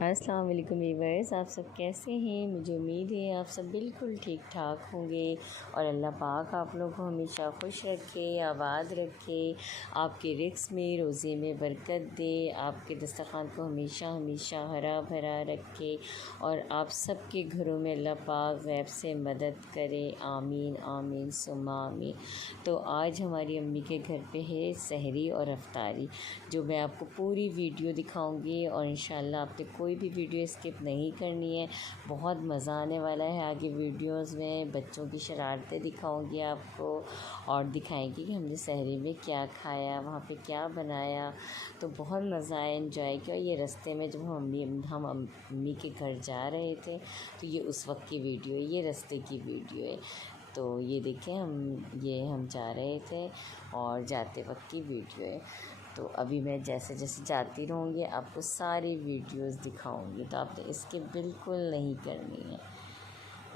अस्सलाम वालेकुम वीवर्स, आप सब कैसे हैं। मुझे उम्मीद है आप सब बिल्कुल ठीक ठाक होंगे और अल्लाह पाक आप लोग को हमेशा खुश रखे, आबाद रखे, आपके रिज़्क़ में रोज़े में बरकत दे, आपके दस्तरख़्वान को हमेशा हमेशा हरा भरा रखे और आप सब के घरों में अल्लाह पाक गैब से मदद करे। आमीन आमीन सुम्मा आमीन। तो आज हमारी अम्मी के घर पे है सहरी और अफ्तारी, जो मैं आपको पूरी वीडियो दिखाऊंगी और इंशाल्लाह आपने कोई भी वीडियो स्किप नहीं करनी है। बहुत मज़ा आने वाला है आगे वीडियोस में। बच्चों की शरारतें दिखाऊंगी आपको और दिखाएंगी कि हमने सहरी में क्या खाया, वहाँ पे क्या बनाया। तो बहुत मज़ा आया, एंजॉय किया। ये रास्ते में जब हम अम्मी के घर जा रहे थे तो ये उस वक्त की वीडियो है, ये रास्ते की वीडियो है। तो ये देखें हम जा रहे थे और जाते वक्त की वीडियो है। तो अभी मैं जैसे जैसे जाती रहूँगी आपको सारी वीडियोस दिखाऊंगी, तो आपने इसके बिल्कुल नहीं करनी है।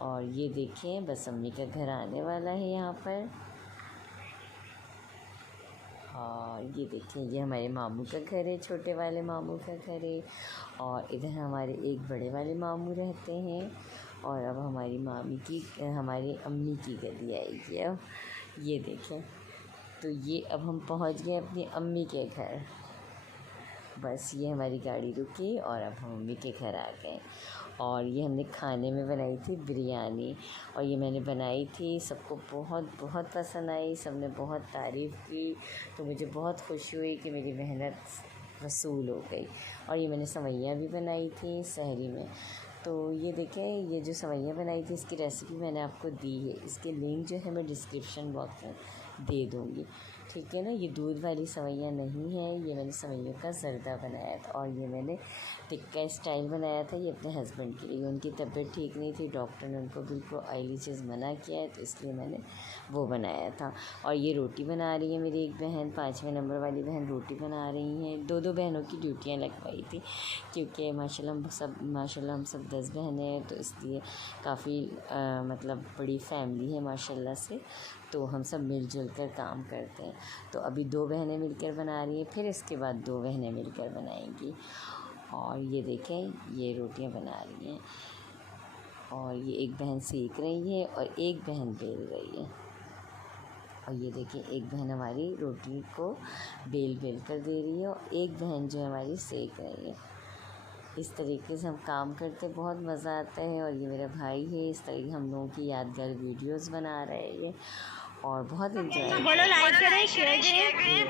और ये देखें बस अम्मी का घर आने वाला है यहाँ पर। हाँ ये देखें, ये हमारे मामू का घर है, छोटे वाले मामू का घर है। और इधर हमारे एक बड़े वाले मामू रहते हैं। और अब हमारी अम्मी की गली आएगी। अब ये देखें, तो ये अब हम पहुंच गए अपनी अम्मी के घर। बस ये हमारी गाड़ी रुकी और अब हम अम्मी के घर आ गए। और ये हमने खाने में बनाई थी बिरयानी, और ये मैंने बनाई थी, सबको बहुत बहुत पसंद आई, सबने बहुत तारीफ़ की। तो मुझे बहुत खुशी हुई कि मेरी मेहनत वसूल हो गई। और ये मैंने सवैयाँ भी बनाई थी सहरी में। तो ये देखें, ये जो सवैयाँ बनाई थी इसकी रेसिपी मैंने आपको दी है, इसके लिंक जो है मैं डिस्क्रिप्शन बॉक्स में दे दूँगी, ठीक है ना। ये दूध वाली सवैयाँ नहीं है, ये मैंने सवैयों का ज़र्दा बनाया था। और ये मैंने टिक्का स्टाइल बनाया था, ये अपने हस्बैंड के लिए। उनकी तबीयत ठीक नहीं थी, डॉक्टर ने उनको बिल्कुल ऑयली चीज़ मना किया है, तो इसलिए मैंने वो बनाया था। और ये रोटी बना रही है मेरी एक बहन, 5वें नंबर वाली बहन रोटी बना रही हैं। दो बहनों की ड्यूटियाँ लगवाई थी, क्योंकि माशाल्लाह हम सब 10 बहनें हैं, तो इसलिए काफ़ी मतलब बड़ी फैमिली है माशाल्लाह से। तो हम सब मिलजुल कर काम करते हैं। तो अभी 2 बहनें मिलकर बना रही हैं, फिर इसके बाद 2 बहनें मिलकर बनाएंगी। और ये देखें, ये रोटियां बना रही हैं और ये एक बहन सेक रही है और एक बहन बेल रही है। और ये देखिए, एक बहन हमारी रोटी को बेल कर दे रही है और एक बहन जो हमारी सेक रही है। इस तरीके से हम काम करते, बहुत मज़ा आता है। और ये मेरा भाई है, इस तरीके हम लोगों की यादगार वीडियोस बना रहे हैं और बहुत एंजॉय। बोलो लाइक करें, शेयर करें।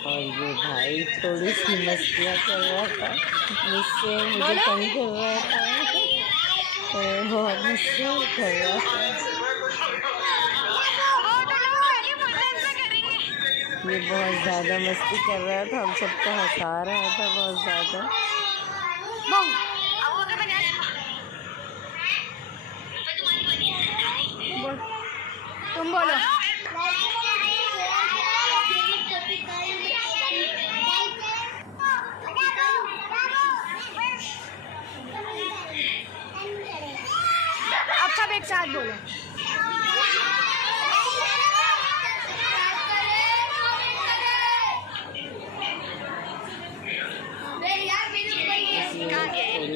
और ये भाई थोड़ी सी मस्तियाँ कर रहा था मुझसे, मुझे तंग कर रहा था, तो बहुत मस्ती कर रहा था। ये बहुत ज़्यादा मस्ती कर रहा था, हम सबको हंसा रहा था बहुत ज़्यादा। तुम बोलो। अब सब एक साथ बोलो।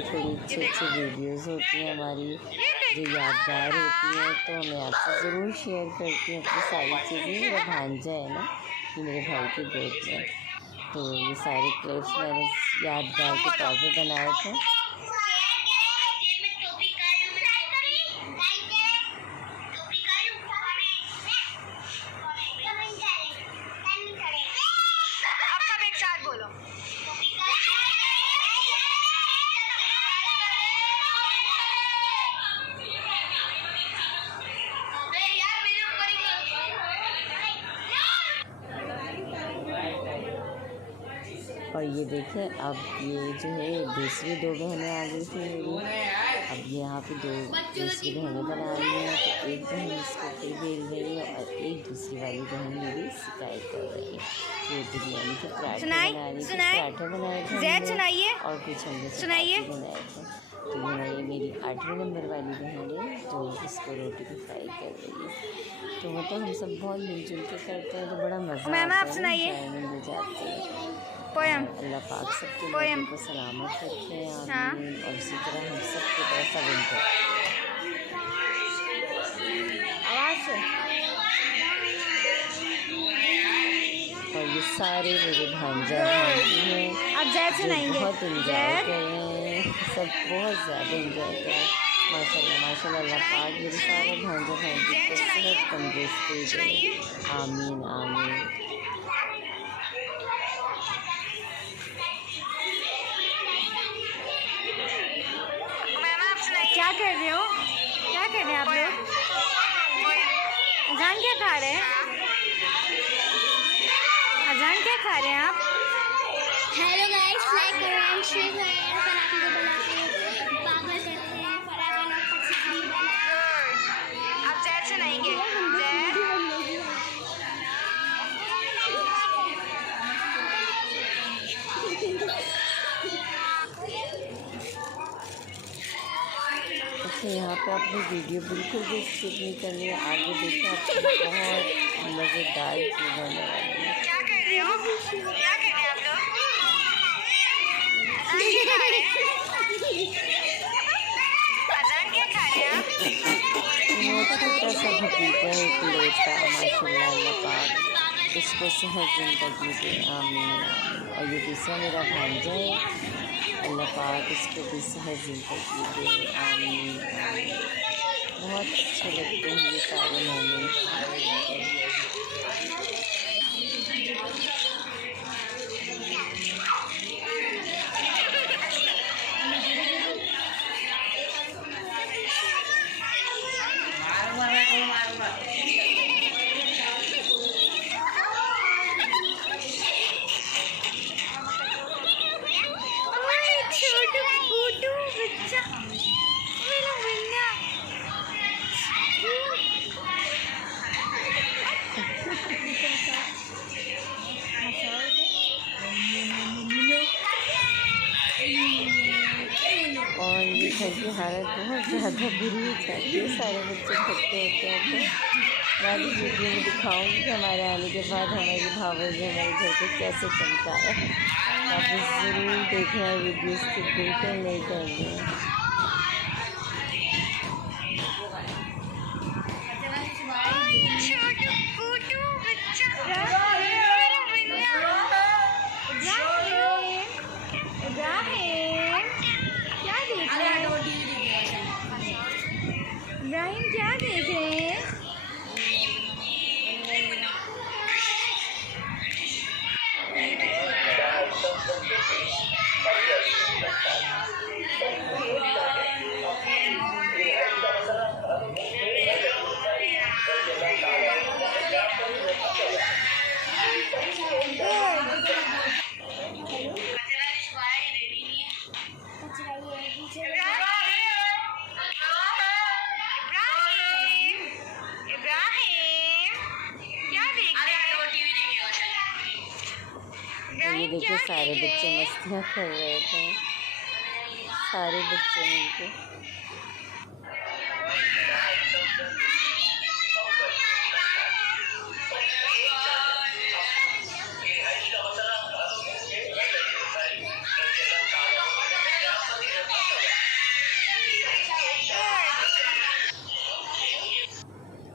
थोड़ी अच्छी वीडियोस होती हैं हमारी, जो यादगार होती हैं, तो मैं आपसे ज़रूर शेयर करती हूँ अपनी सारी चीज़ें। मेरा भांजा है ना, ये मेरे भाई की गोद में, तो ये सारे क्लिप्स मैंने यादगार के तौर पे बनाए थे। और ये देखें, अब ये जो है दूसरी 2 बहनें आ गई थी मेरी। अब यहाँ पे दूसरी बहनें बना रही हैं, तो एक बहन इसको फिर बेल रही है और एक दूसरी वाली बहन मेरी शिकायत कर रही है। ये बिरयानी के पराठे बना रही थी, पराठे बनाए थे और कुछ हमने बनाए थे। तो ये मेरी 8वें नंबर वाली बहन है जो इसको रोटी को फ्राई कर रही है। तो मतलब हम सब बहुत मिलजुल के करते हैं तो बड़ा मज़ा आता है, इंजॉयमेंट हो जाती है। पोयम अल्लाह पाक सबके पोयम लोगों को सलामत रखे, हाँ आमीन। और इसी तरह हम सब के तरह सब इंजॉय। आवाज़ से और ये सारे मेरे भांजा भांजी हैं आप जैद से जो नहीं बहुत इंजॉय कर रहे हैं, सब बहुत ज़्यादा इंजॉय कर रहे हैं। माशाल्लाह माशाल्लाह, अल्लाह पाक मेरे सारे भांजा भांजी को सेहत तंदुरुस्ती दे, आमीन आमीन। क्या कर रहे हो, क्या कर रहे हैं आप लोग? अजान क्या खा रहे हैं? अजान क्या खा रहे हैं आप? हेलो गाइस, लाइक करें, शेयर करें, पराठे को बनाते पागल करते हैं, पराठा लोग को खिचड़ी बनाते। आप जैद से नहीं गए? अच्छा, यहाँ पे आपने वीडियो बिल्कुल भी स्किप नहीं करनी है, आगे देखिए आपको बहुत मज़ेदार चीज़ होने वाली है। क्या कर रहे हो, क्या कर रहे हैं आप लोग? अजान क्या खा रहे हैं आप? बहुत छोटा सा भतीजा है, एक लेटा, माशाल्लाह अल्लाह पाक इसको सेहत ज़िंदगी दे, आमीन आमीन। और ये दूसरा मेरा भांजा है, अल्लाह पाक इसको भी सेहत ज़िंदगी दे, आमीन आमीन। बहुत अच्छे लगते हैं ये सारे मोमेंट्स। और ये घर की हालत बहुत ज़्यादा बुरी हो जाती है, सारे बच्चे इकट्ठे होते हैं। तो मैं भी वीडियो में दिखाऊंगी कि हमारे आने के बाद हमारी भावों ने हमारे घर को कैसे चमकाया। आप ज़रूर देखना वीडियो, स्किप बिल्कुल नहीं करनी है। इब्राहिम क्या देख रहे हैं? ये देखिए सारे बच्चे मस्तियाँ कर रहे थे, सारे बच्चे मिलके।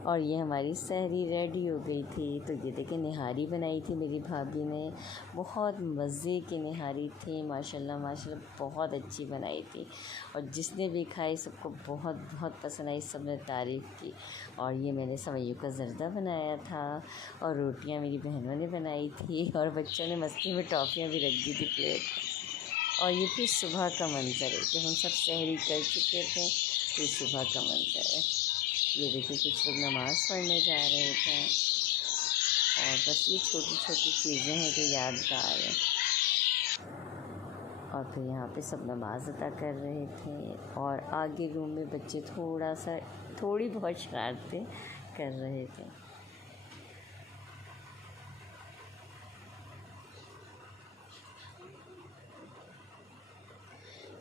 और ये हमारी सहरी रेडी हो गई थी। तो ये देखिए निहारी बनाई थी मेरी भाभी ने, बहुत मज़े की निहारी थी, माशाल्लाह माशाल्लाह बहुत अच्छी बनाई थी। और जिसने भी खाई सबको बहुत बहुत पसंद आई, सब ने तारीफ़ की। और ये मैंने सवैयों का ज़र्दा बनाया था और रोटियां मेरी बहनों ने बनाई थी और बच्चों ने मस्ती में टॉफ़ियाँ भी रख दी थी प्लेट में। और ये फिर सुबह का मंज़र है कि हम सब सहरी कर चुके थे, फिर सुबह का मंज़र है। ये देखिए कुछ लोग नमाज़ पढ़ने जा रहे थे और बस ये छोटी छोटी चीज़ें हैं जो यादगार हैं। और फिर यहाँ पे सब नमाज़ अदा कर रहे थे और आगे रूम में बच्चे थोड़ी बहुत शरारतें कर रहे थे।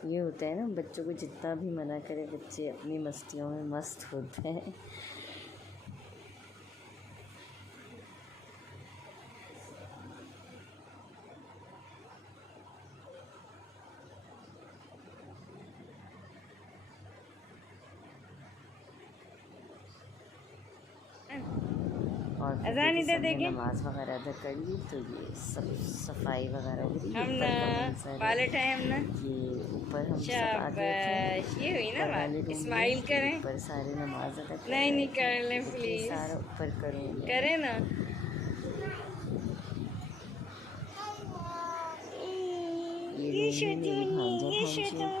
ये होता है ना, बच्चों को जितना भी मना करे बच्चे अपनी मस्तियों में मस्त होते हैं। और फिर अज़ान देखिए इधर सबने देखिए। नमाज़ वगैरह अदा कर ली, तो ये सब सफाई वगैरह हो रही है। हम ऊपर ना का मंजर है। पायलट है हम ना। ये ऊपर हम सब आ गए थे शाबाश, ये हुई ना ऊपर वाले बात। रूम में। स्माइल करें। ऊपर सारे नमाज अदा कर नहीं रहे नहीं थे। कर लें देखिए प्लीज, सारा ऊपर करूँगी करें ना। ये रूम में मेरी भांजा भांजियों के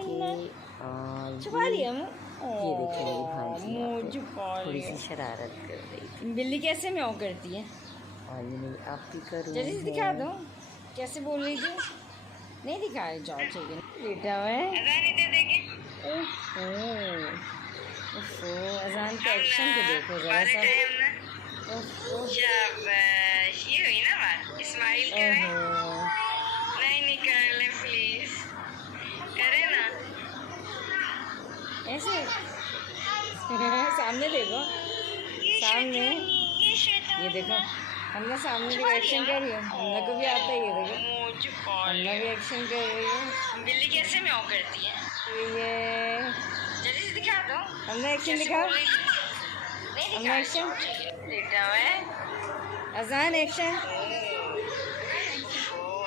छुपा दिया ये देखिए मेरी भांजी यहाँ मुँह पे छुपा थोड़ी लिया। सी शरारत कर रही थी। बिल्ली कैसे म्याऊं करती है? और ये मेरी आपी का रूम जल्दी से है। दिखा दो कैसे बोल रही थी। नहीं दिखाए जाओ, चाहिए लेटा हुआ है। ओहो, अजान का एक्शन तो देखो जरा सा। शाबाश, ये हुई ना बात। स्माइल करें। नहीं नहीं कर ले प्लीज, करे ना। ऐसे सामने देखो, सामने ये देखो। हमने सामने भी एक्शन कर रही है, हमने को भी आता है। ये देखो हमने भी एक्शन कर रही है। बिल्ली कैसे म्याऊं करती है? ये जल्दी से दिखा दो। हमने एक्शन दिखा, हमने एक्शन। लेटा हुआ है। अजान एक्शन,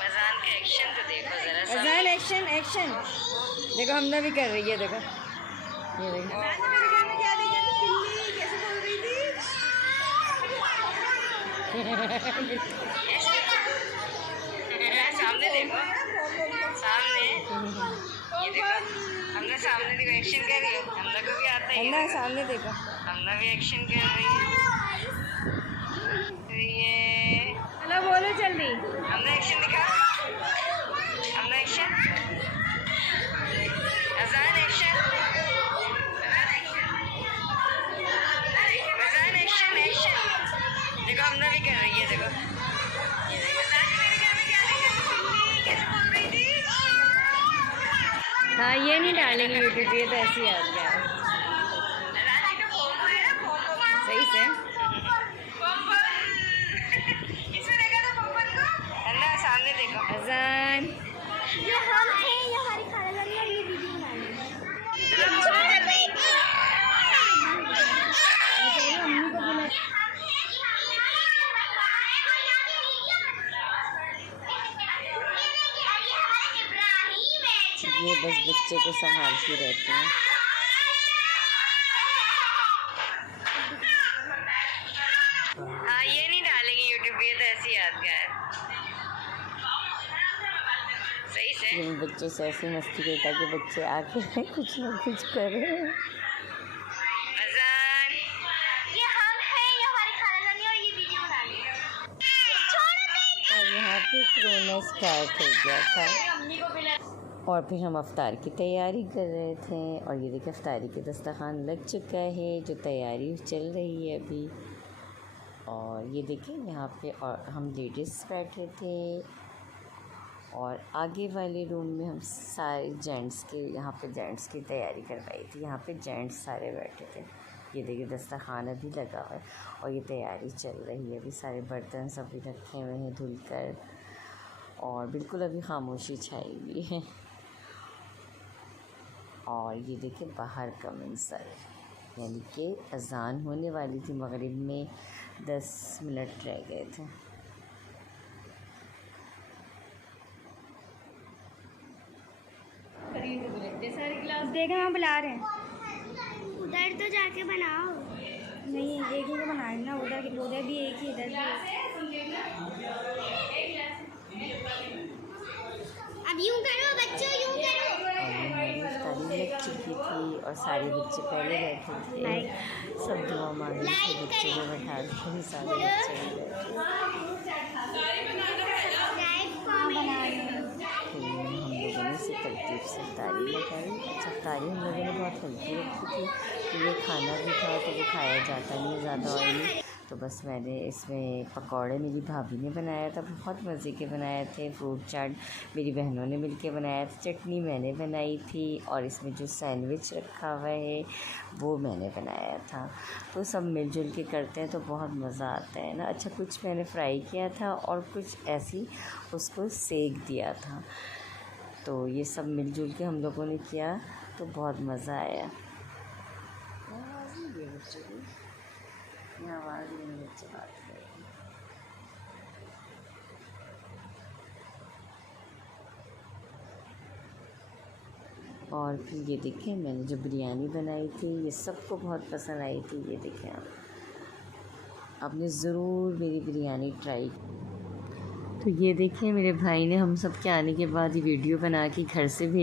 अजान का एक्शन तो देखो जरा सा। अजान एक्शन, एक्शन देखो हमने भी कर रही है। देखो ये देखो। सामने देखो, सामने ये देखो। हमने सामने देखो एक्शन कर रही है, हमने को भी आता है। हमने सामने देखो, हमने भी एक्शन कर रही है। ये चलो बोलो जल्दी। हमने एक्शन दिखा, हमने एक्शन। अजान एक्शन, अजान एक्शन, एक्शन देखो हमने भी कर रही है। देखो ये देखो। मेरे घर में क्या देखा? कैसे बोल रही थी? हाँ ये नहीं डालेंगे यूट्यूब पे, तो ऐसे ही आ गया राजी का फोन है ना, फोन सही से। किसने देखा था पंपन को? अल्लाह सामने देखो। अजान ये हम हैं, ये हमारी खाला जान और ये वीडियो बना रही है। ये बस बच्चे को संभालती रहती हैं। हाँ ये नहीं डालेंगे यूट्यूब पे, तो ऐसे ही यादगार। सही से। जिन बच्चों से ऐसी मस्ती करता कि बच्चे आके कुछ ना कुछ करें। अजान, ये हम हैं, ये हमारी खाला जान और ये वीडियो बना रही है। और यहाँ पे कोरोना स्टार्ट हो गया था और फिर हम अफ्तार की तैयारी कर रहे थे। और ये देखिए अफ्तारी के दस्तरखान लग चुका है, जो तैयारी चल रही है अभी। और ये देखिए यहाँ पे और हम लेडीज़ बैठे थे और आगे वाले रूम में हम सारे जेंट्स के, यहाँ पे जेंट्स की तैयारी करवाई थी। यहाँ पे जेंट्स सारे बैठे थे। ये देखिए दस्तरखान अभी लगा हुआ है और ये तैयारी चल रही है। अभी सारे बर्तन सभी रखे हुए हैं धुलकर और बिल्कुल अभी खामोशी छाई हुई है। और ये देखिए बाहर का मंजर, यानी कि अज़ान होने वाली थी, मगरिब में 10 मिनट रह गए थे। देखा हम बुला रहे हैं। उधर तो जाके बनाओ। नहीं एक ही को बनाए ना, उधर भी एक ही, इधर भी। अब यूं करो बच्चों, यूं करो। और ये हमारी इफ्तारी लग चुकी थी और सारे बच्चे पहले बैठे थे। सब दुआ मांग रहे थे, बच्चों को बैठा के सारे बच्चे भी बैठे। फिर हम लोगों ने इसे तरतीब से इफ्तारी लगाई। अच्छा इफ्तारी हम लोगों ने बहुत हल्की रखी थी, तो ये खाना भी था तो वो खाया जाता नहीं ज़्यादा ऑयली, तो बस मैंने इसमें पकौड़े मेरी भाभी ने बनाया था, बहुत मज़े के बनाए थे। फ्रूट चाट मेरी बहनों ने मिलके बनाया था। चटनी मैंने बनाई थी और इसमें जो सैंडविच रखा हुआ है वो मैंने बनाया था। तो सब मिलजुल के करते हैं तो बहुत मज़ा आता है ना। अच्छा, कुछ मैंने फ्राई किया था और कुछ ऐसी उसको सेक दिया था। तो ये सब मिलजुल के हम लोगों ने किया तो बहुत मज़ा आया। आवाज़ नहीं दे बच्चों की, आवाज़ नहीं, बच्चे बात कर रहे हैं। और फिर ये देखें, मैंने जो बिरयानी बनाई थी ये सबको बहुत पसंद आई थी। ये देखें, आपने ज़रूर मेरी बिरयानी ट्राई। तो ये देखिए, मेरे भाई ने हम सब के आने के बाद ये वीडियो बना के घर से भेज